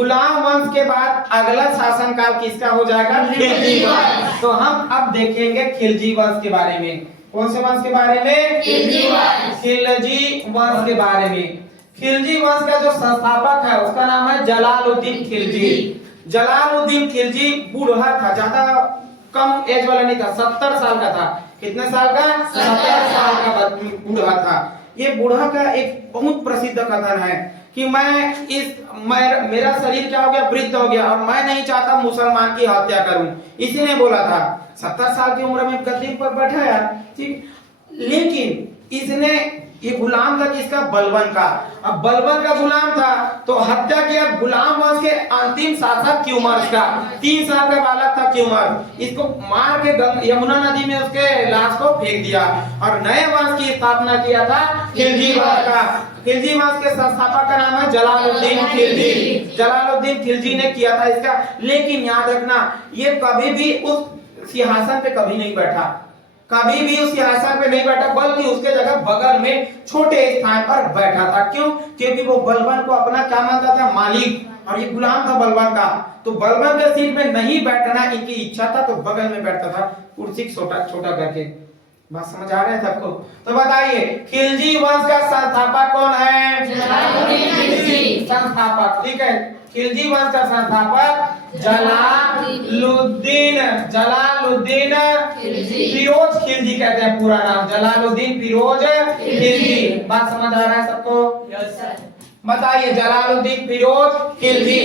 गुलाम वंश के बाद अगला शासनकाल किसका हो जाएगा? खिलजी वंश। तो हम अब देखेंगे खिलजी वंश के बारे में। कौन से वंश के बारे में? खिलजी वंश। खिलजी वंश के बारे में। खिलजी वंश का जो संस्थापक है उसका नाम है जलालुद्दीन खिलजी। जलालुद्दीन खिलजी बूढ़ा था, ज्यादा कम एज वाला नहीं था, 70 साल का था। कितने साल का? 70 साल का बूढ़ा था। ये बूढ़ा का एक बहुत प्रसिद्ध कथन है कि मेरा शरीर क्या हो गया? वृद्ध हो गया और मैं नहीं चाहता मुसलमान की हत्या करूं। इसी ने बोला था। 70 साल की उम्र में गद्दी पर बैठा है, ठीक। लेकिन इसने ये गुलाम था किसका? बलबन का। अब बलबन का गुलाम था तो हत्या किया गुलाम वंश के अंतिम शासक क्यूमर्स का। 3 साल का बालक था क्यूमर्स। इसको मार के यमुना नदी में उसके लाश को फेंक दिया और नए वंश की स्थापना किया था खिलजी वंश का। खिलजी वंश के संस्थापक का नाम है जलालुद्दीन खिलजी। जलालुद्दीन खिलजी ने किया था इसका। लेकिन याद रखना, ये कभी भी उस सिंहासन पे कभी नहीं बैठा, कभी भी उस सिंहासन पे नहीं बैठा, बल्कि उसके जगह बगल में छोटे स्थान पर बैठा था। क्यों? क्योंकि वो बलबन को अपना क्या मानता था? मालिक, और ये गुलाम था बलबन का। तो बलबन के सीट में नहीं बैठना इनकी इच्छा था, तो बगल में बैठता था, कुर्सी छोटा छोटा करके। बात समझ आ रहा है सबको? तो बताइए खिलजी वंश का संस्थापक कौन है? जलालुद्दीन खिलजी। संस्थापक, ठीक है। खिलजी वंश का संस्थापक जलालुद्दीन फिरोज खिलजी कहते हैं पूरा नाम, जलालुद्दीन फिरोज खिलजी। बात समझ आ रहा है सबको? बताइए जलालुद्दीन फिरोज खिलजी।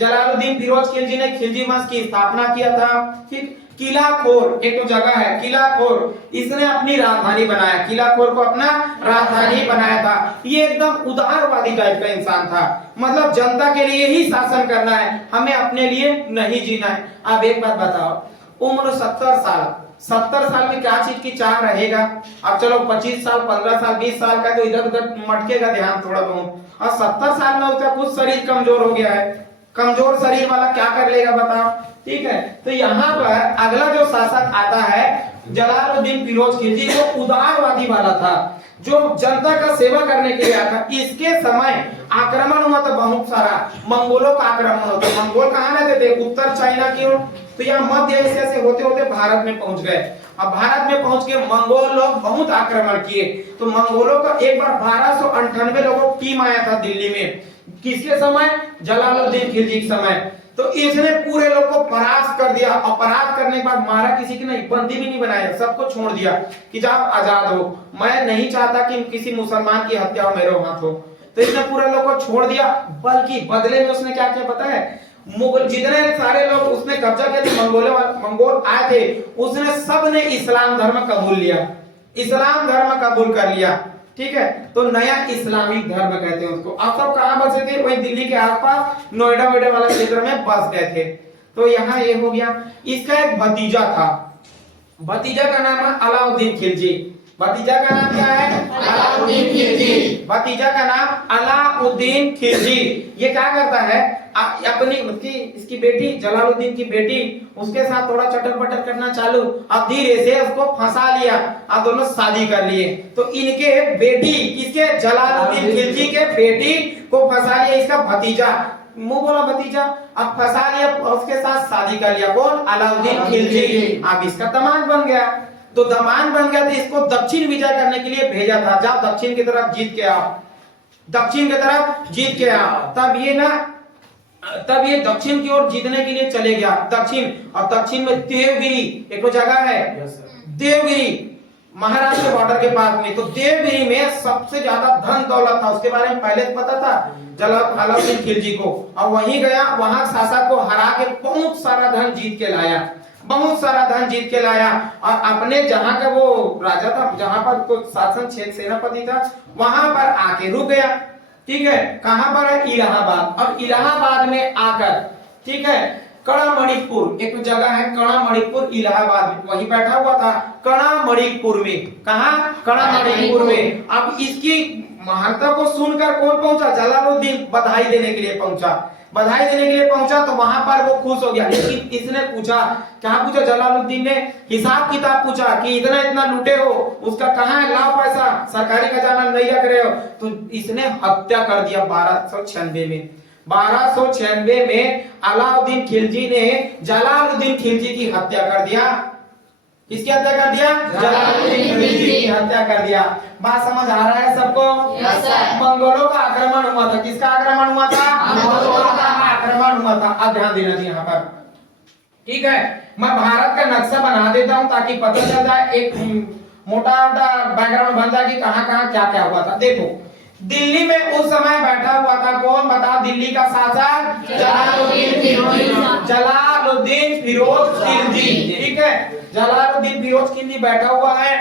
जलालुद्दीन फिरोज खिलजी ने खिलजी वंश की स्थापना किया था, ठीक। किलाखोर एक तो जगह है, किलाखोर, इसने अपनी राजधानी बनाया। किलाखोर को अपना राजधानी बनाया था। ये एकदम उदारवादी टाइप का इंसान था, मतलब जनता के लिए ही शासन करना है, हमें अपने लिए नहीं जीना है। अब एक बात बताओ, उम्र 70 साल, 70 साल में क्या चीज की चाह रहेगा? अब चलो 25 साल, 15 साल, 20 साल का तो इधर उधर मटकेगा ध्यान थोड़ा बहुत, और 70 साल में उसका कुछ शरीर कमजोर हो गया है। कमजोर शरीर वाला क्या कर लेगा बताओ, ठीक है। तो यहाँ पर अगला जो शासक आता है जलालुद्दीन फिरोज खिलजी, जो उदारवादी वाला था, जो जनता का सेवा करने के लिए आया था। इसके समय आक्रमण हुआ था बहुत सारा, मंगोलों का आक्रमण होता। मंगोल कहाँ रहते थे? उत्तर चाइना की ओर। तो यहाँ मध्य एशिया से होते होते भारत में पहुंच गए। अब भारत में पहुंच के मंगोल लोग बहुत आक्रमण किए। तो मंगोलों का एक बार 1298 लोगों की टीम आया था दिल्ली में। किसके समय? जलालुद्दीन खिलजी के समय। तो इसने पूरे लोग को परास्त कर दिया, और परास्त करने के बाद मारा किसी की नहीं, बंदी भी नहीं बनाया, सबको छोड़ दिया कि जाओ आजाद हो, मैं नहीं चाहता कि किसी मुसलमान की हत्या हो, मेरे हाथ हो। तो इसने पूरे लोग को छोड़ दिया, बल्कि बदले में उसने क्या किया पता है? मुगल जितने सारे लोग उसने कब्जा किया थे, मंगोल आए थे, उसने सब ने इस्लाम धर्म कबूल लिया, इस्लाम धर्म कबूल कर लिया, ठीक है। तो नया इस्लामिक धर्म कहते हैं उसको। आप सब कहां बसे थे? वही दिल्ली के आसपास नोएडा वाला क्षेत्र में बस गए थे। तो यहाँ ये हो गया। इसका एक भतीजा था, भतीजा का नाम है अलाउद्दीन खिलजी। भतीजा का नाम क्या है? अलाउद्दीन खिलजी। भतीजा का नाम अलाउद्दीन खिलजी। ये क्या करता है? अपनी इसकी बेटी, जलालुद्दीन की बेटी, उसके साथ थोड़ा चटर पटर करना चालू। अब धीरे से उसको फंसा लिया, अब दोनों शादी कर लिए। तो इनके बेटी, किसके? जलालुद्दीन खिलजी के बेटी को फंसा लिया इसका भतीजा, मुंह बोला भतीजा, अब फंसा लिया, उसके साथ शादी कर लिया। कौन? अलाउद्दीन खिलजी। अब इसका दामाद बन गया। तो दामाद बन गया तो इसको दक्षिण विजय करने के लिए भेजा था, जाओ दक्षिण की तरफ जीत के आओ, दक्षिण की तरफ जीत के आओ। तब ये दक्षिण की ओर जीतने के लिए चले गया, दक्षिण। और दक्षिण में देवगिरी एक जगह है, देवगिरी महाराष्ट्र के बॉर्डर के पास में। तो देवगिरी में सबसे ज्यादा धन दौलत था, उसके बारे में पहले पता था जलालुद्दीन खिलजी को। और वहीं गया, वहां शासक को हरा के बहुत सारा धन जीत के लाया, बहुत सारा धन जीत के लाया। और अपने जहां का वो राजा था, जहां पर तो शासन सेनापति था, वहां पर आके रुक गया, ठीक है। कहां पर है? इलाहाबाद। और इलाहाबाद में आकर, ठीक है, कड़ामणिपुर एक जगह है, कड़ामणिपुर इलाहाबाद में, वहीं बैठा हुआ था कड़ामणिपुर में। कहां? कड़ामणिपुर में। अब इसकी महानता को सुनकर कौन पहुंचा? जलालुद्दीन बधाई देने के लिए पहुंचा, बधाई देने के लिए पहुंचा। तो वहां पर वो खुश हो गया। लेकिन इसने पूछा, क्या पूछा? जलालुद्दीन ने हिसाब किताब पूछा कि इतना इतना लूटे हो, उसका कहां है लाभ पैसा, सरकारी खजाना नहीं रख रहे हो। तो इसने हत्या कर दिया 1296 में। 1296 में अलाउद्दीन खिलजी ने जलालुद्दीन खिलजी की हत्या कर दिया। किसकी हत्या कर दिया? जलालुद्दीन खिलजी की हत्या कर दिया। बात समझ आ रहा है सबको? मंगोलों का आक्रमण हुआ था। किसका आक्रमण हुआ था? मंगोलों का आक्रमण हुआ था। अब ध्यान देना चाहिए यहाँ पर, ठीक है। मैं भारत का नक्शा बना देता हूँ ताकि पता चल जाए, एक मोटा मोटा बैकग्राउंड बन जाए कि कहाँ कहाँ क्या क्या हुआ था। देखो, दिल्ली में उस समय बैठा हुआ था कौन? बता, दिल्ली का शासक जलालुद्दीन फिरोज खिलजी, ठीक है। जलालुद्दीन फिरोज खिलजी बैठा हुआ है।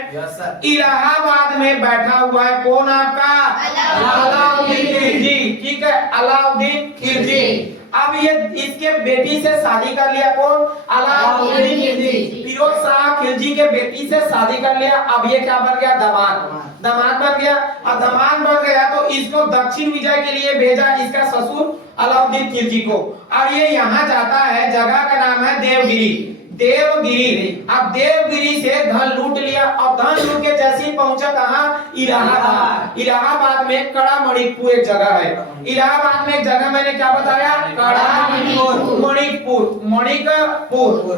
इलाहाबाद में बैठा हुआ है कौन? आपका अलाउद्दीन खिलजी, ठीक है, अलाउद्दीन खिलजी। अब ये इसके बेटी से शादी कर लिया कौन? अलाउद्दीन खिलजी। फिरोज शाह खिलजी के बेटी से शादी कर लिया। अब ये क्या बन गया? दामाद बन गया। और दामाद बन गया तो इसको दक्षिण विजय के लिए भेजा, इसका ससुर अलाउद्दीन खिलजी को। और ये यहाँ जाता है, जगह का नाम है देवगिरी। अब देवगिरी से धन लूट लिया और धन लूट के जैसे ही पहुंचा कहाँ? इलाहाबाद। इलाहाबाद में कड़ा मणिकपुर एक जगह है। इलाहाबाद में एक जगह मैंने क्या बताया? कड़ा मणिकपुर,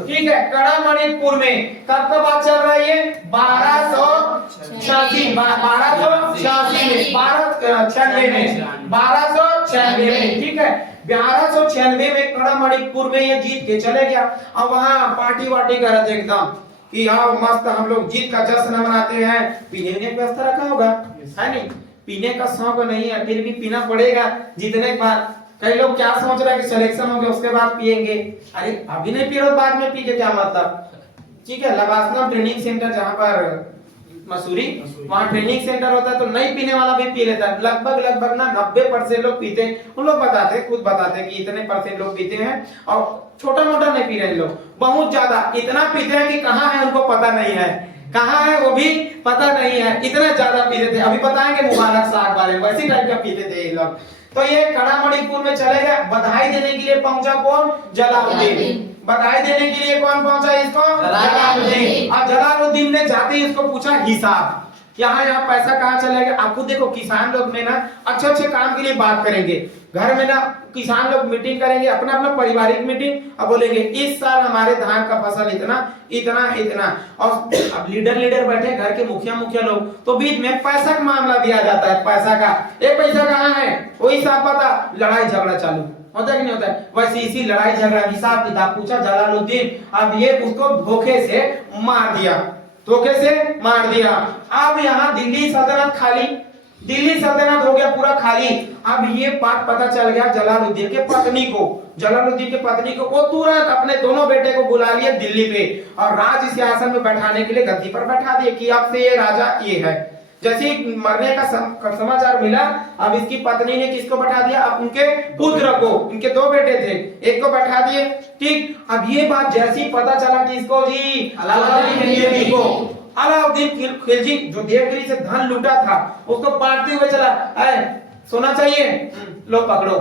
ठीक है। कड़ा मणिकपुर में कब का बात चल रहा है? 1286 में, ठीक है। 1296 में कड़ा मणिकपुर में ये जीत के चले गया। अब वहाँ पार्टी वार्टी कर रहे थे एकदम कि आओ मस्त हम लोग जीत का जश्न मनाते हैं। पीने की व्यवस्था रखा होगा, है नहीं? पीने का शौक नहीं है, फिर भी पीना पड़ेगा जीतने के बाद। कई लोग क्या सोच रहे हैं कि सिलेक्शन हो गया उसके बाद पिएंगे। अरे अभी नहीं पी रहे हो, बाद में पी के क्या मतलब, ठीक है। लवासना ट्रेनिंग सेंटर जहाँ पर मसूरी, वहाँ ट्रेनिंग सेंटर होता है तो नहीं पीने वाला भी पी लेता है। लगभग ना 90% लोग पीते हैं। उन लोग बताते, खुद बताते हैं कि इतने परसेंट लोग पीते हैं और छोटा मोटा नहीं पी रहे लोग, बहुत ज्यादा इतना पीते हैं कि कहाँ है उनको पता नहीं है, कहाँ है वो भी पता नहीं है, इतना ज्यादा पीते थे। अभी बताएंगे मुबारक साहब बारे में, वैसी टाइप का पीते थे ये लोग। तो ये कड़ा मणिकपुर में चले गए। बधाई देने के लिए पहुंचा कौन? जलालुद्दीन। बधाई देने के लिए कौन पहुंचा इसको? जलालुद्दीन। और जलालुद्दीन ने जाते ही इसको पूछा हिसाब, यहाँ पैसा कहाँ चलेगा। आपको देखो, किसान लोग में ना अच्छे काम के लिए बात करेंगे। घर में ना किसान लोग मीटिंग करेंगे, अपना अपना पारिवारिक मीटिंग, अब बोलेंगे इस साल हमारे धान का फसल इतना इतना इतना। और अब लीडर बैठे, घर के मुखिया लोग, तो बीच में पैसा का मामला भी आ जाता है। पैसा का, ये पैसा कहाँ है, वही हिसाब पता, लड़ाई झगड़ा चालू होता है कि नहीं होता है? वैसे इसी लड़ाई झगड़ा हिसाब किताब पूछा जलालुद्दीन। अब ये उसको धोखे से मार दिया। अब यहाँ दिल्ली सल्तनत खाली, दिल्ली सल्तनत हो गया पूरा खाली। अब ये बात पता चल गया जलालुद्दीन के पत्नी को, वो तुरंत अपने दोनों बेटे को बुला लिया दिल्ली पे और राज सिंहासन में बैठाने के लिए गद्दी पर बैठा दिए कि अब से ये राजा ये है। जैसे ही मरने का समाचार मिला, अब इसकी पत्नी ने किसको बैठा दिया? अब उनके पुत्र को, इनके दो बेटे थे, एक को बैठा दिए, ठीक। अब ये बात जैसे ही पता चला कि इसको जी अलाउद्दीन खिलजी जो देवगिरी से धन लूटा था उसको बांटते हुए चला, सोना चाहिए, लो पकड़ो।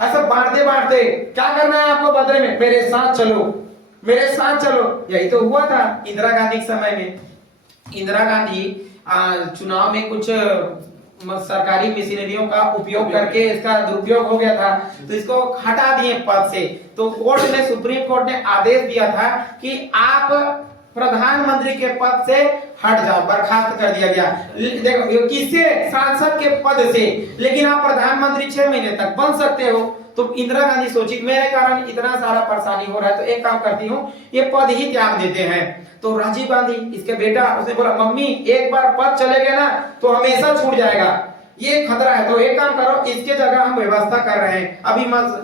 ऐसा बांटते क्या करना है आपको बदले में? मेरे साथ चलो। यही तो हुआ था इंदिरा गांधी के समय में। इंदिरा गांधी चुनाव में कुछ सरकारी मशीनरियों का उपयोग करके इसका दुरुपयोग हो गया था, तो इसको हटा दिए पद से। तो सुप्रीम कोर्ट ने आदेश दिया था कि आप प्रधानमंत्री के पद से हट जाओ, बर्खास्त कर दिया गया। देखो किससे? सांसद के पद से, लेकिन आप प्रधानमंत्री 6 महीने तक बन सकते हो। तो इंदिरा गांधी सोची मेरे कारण इतना सारा परेशानी हो रहा है, तो एक काम करती हूँ, ये पद ही त्याग देते हैं। तो राजीव गांधी, इसके बेटा, उसने बोला मम्मी एक बार पद चले गए ना तो हमेशा छूट जाएगा, ये खतरा है, तो एक काम करो, इसके जगह हम व्यवस्था कर रहे हैं। अभी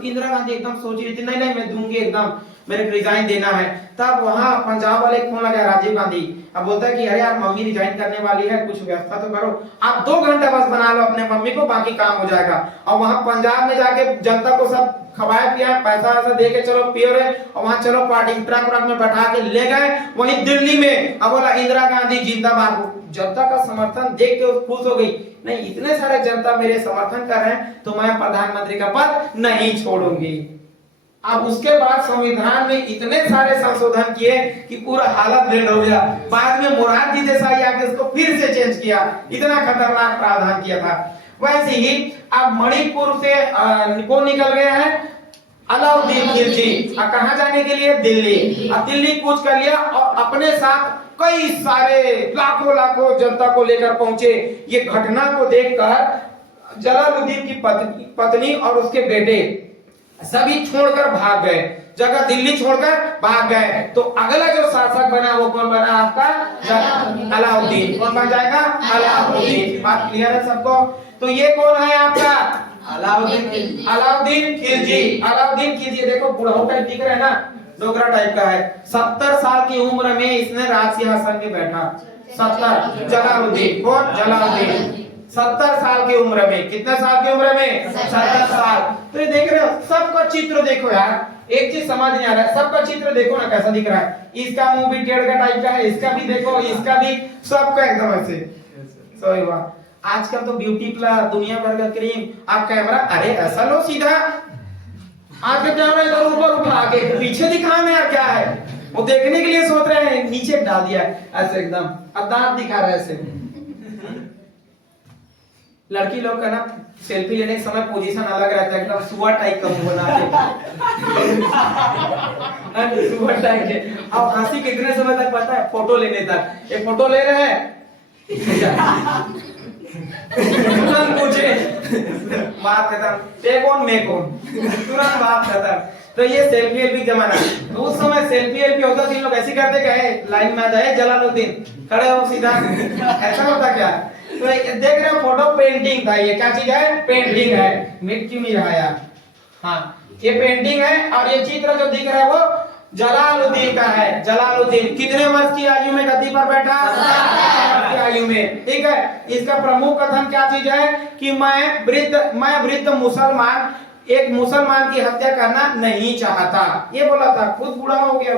इंदिरा गांधी एकदम सोच रही थी, नहीं मैं दूंगी, एकदम मेरे रिजाइन देना है। तब वहां पंजाब वाले फोन लगा राजीव गांधी, अब बोलता है कि अरे यार मम्मी रिजाइन करने वाली है, कुछ व्यवस्था तो करो, आप 2 घंटा बस बना लो अपने मम्मी को, बाकी काम हो जाएगा। और वहां पंजाब में जाके जनता को सब खवाया पिया, पैसा ऐसा दे के चलो पियो रहे, और वहां चलो पार्टी ट्रक में बैठा के ले गए। वहीं दिल्ली में अब बोला इंदिरा गांधी जिंदाबाद। जनता का समर्थन देख के खुश हो गई, नहीं इतने सारे जनता मेरे समर्थन कर रहे हैं तो मैं प्रधानमंत्री का पद नहीं छोड़ूंगी। अब उसके बाद संविधान में इतने सारे संशोधन किए कि पूरा हालत ब्रेड हो गया। बाद में मोरारजी देसाई आके इसको फिर से चेंज किया, इतना खतरनाक प्रावधान किया था। वैसे ही अब मणिपुर से कौन निकल गया है? अलाउद्दीन खिलजी। अब कहां जाने के लिए? दिल्ली। अब दिल्ली कूच कर लिया और अपने साथ कई सारे लाखों लाखों जनता को लेकर पहुंचे। ये घटना को देखकर जलालुद्दीन की पत्नी और उसके बेटे सभी छोड़कर भाग गए, जगह दिल्ली छोड़कर भाग गए। तो अगला जो शासक बना वो कौन बना आपका? अलाउद्दीन। कौन बन जाएगा? अलाउद्दीन। बात क्लियर है सबको? तो ये कौन है आपका? अलाउद्दीन खिलजी। अलाउद्दीन खिलजी देखो बुढ़ाऊ टाइप दिख रहा है ना, डोगरा टाइप का है। 70 साल की उम्र में इसने राज सिंहासन में बैठा। 70। जलालुद्दीन कौन? जलालुद्दीन 70 साल की उम्र में। कितने साल की उम्र में? 70 साल। तो ये देख रहे हो सबका चित्र देखो यार, एक चीज समझ नहीं आ रहा है, सबका चित्र देखो ना कैसा दिख रहा है। इसका मुंह भी टेढ़ का टाइप का है, इसका भी देखो, इसका भी, सबका एकदम ऐसे। सही बात। आजकल तो ब्यूटी प्लस दुनिया भर का क्रीम, आप कैमरा अरे ऐसा लो सीधा, आपके कैमरा इधर ऊपर उठा के पीछे दिखाना यार, क्या है वो देखने के लिए सोच रहे हैं, नीचे डाल दिया ऐसे एकदम, अब दांत दिखा रहा है ऐसे। लड़की लोग का ना सेल्फी लेने के समय पोजीशन अलग रहता है, एकदम सुअर टाइप का मुंह बना के सुअर टाइप के। अब हंसी कितने समय तक पता है? फोटो लेने तक। ये फोटो ले रहे हैं तुरंत पूछे बात खत्म, ते कौन मैं कौन, तुरंत बात खत्म। तो ये सेल्फी एल्फी जमाना। तो उस समय सेल्फी एल्फी होता तो लोग ऐसे करते गए लाइन में आ जाए, जलालुद्दीन खड़े हो सीधा, ऐसा होता क्या? तो देख रहे हो फोटो पेंटिंग था, ये क्या चीज है? पेंटिंग है। मिट क्यों नहीं रहा यार? हाँ ये पेंटिंग है और ये चित्र जो दिख रहा है वो जलालुद्दीन का है। जलालुद्दीन कितने वर्ष की आयु में गद्दी पर बैठा? 70 की आयु में। ठीक है। इसका प्रमुख कथन क्या चीज है कि मैं वृद्ध मुसलमान, एक मुसलमान की हत्या करना नहीं चाहता, ये बोला था। खुद बूढ़ा हो गया।